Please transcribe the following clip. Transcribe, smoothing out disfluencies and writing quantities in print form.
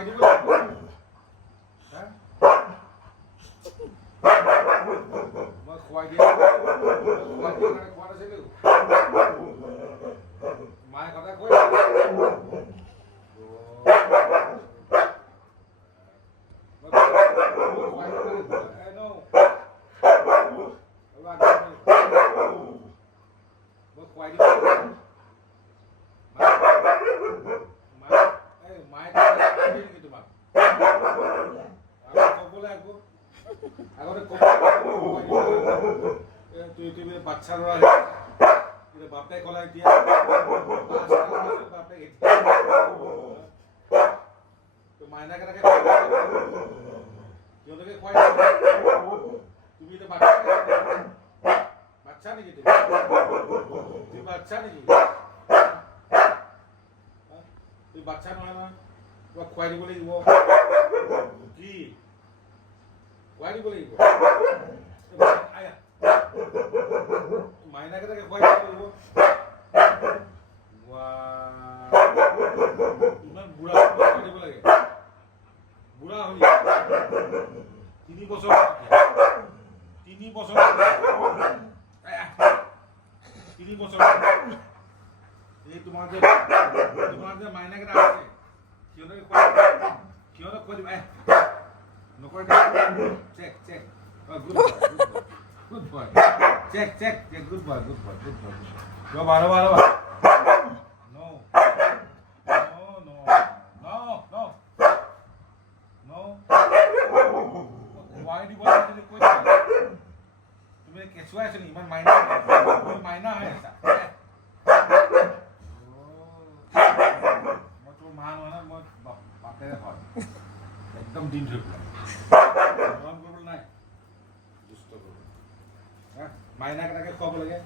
খুৱাই দিব লাগিব মই খুৱাই দিয়া খোৱা নাছিলো মায়ে কথা কৈ বাচ্চা ল'ৰা বাপে ক'লা এতিয়া মাইনা কেনেকে সিহঁতকে খুৱাই তুমি এতিয়া বাচ্চা নেকি তুমি বাচ্চা নেকি তুমি বাচ্চা নহয় নহয় তোমাক খুৱাই দিব লাগিব কি খুৱাই দিব লাগিব মাইনা কেনেকে খুৱাই দিব লাগিব ইমান বুঢ়া খুৱাই দিব লাগে বুঢ়া হলি 3 বছৰ 3 বছৰ এই তোমাৰ যে মাইনা কেইটা আছে সিহঁতক কৈ দিবা নকৰে check check good boy check good boy go baro no why do you want to কৈ দিবা তুমি কেঁচুৱাই আছো ইমান মাইনা হৈ আছা মই তোৰ মা নহয় না মই বাপেৰে হয় একদম দিন ধৰি মৰম কৰিবলৈ নাই দুষ্ট কৰিব মাইনা কেনেকে খুৱাব লাগে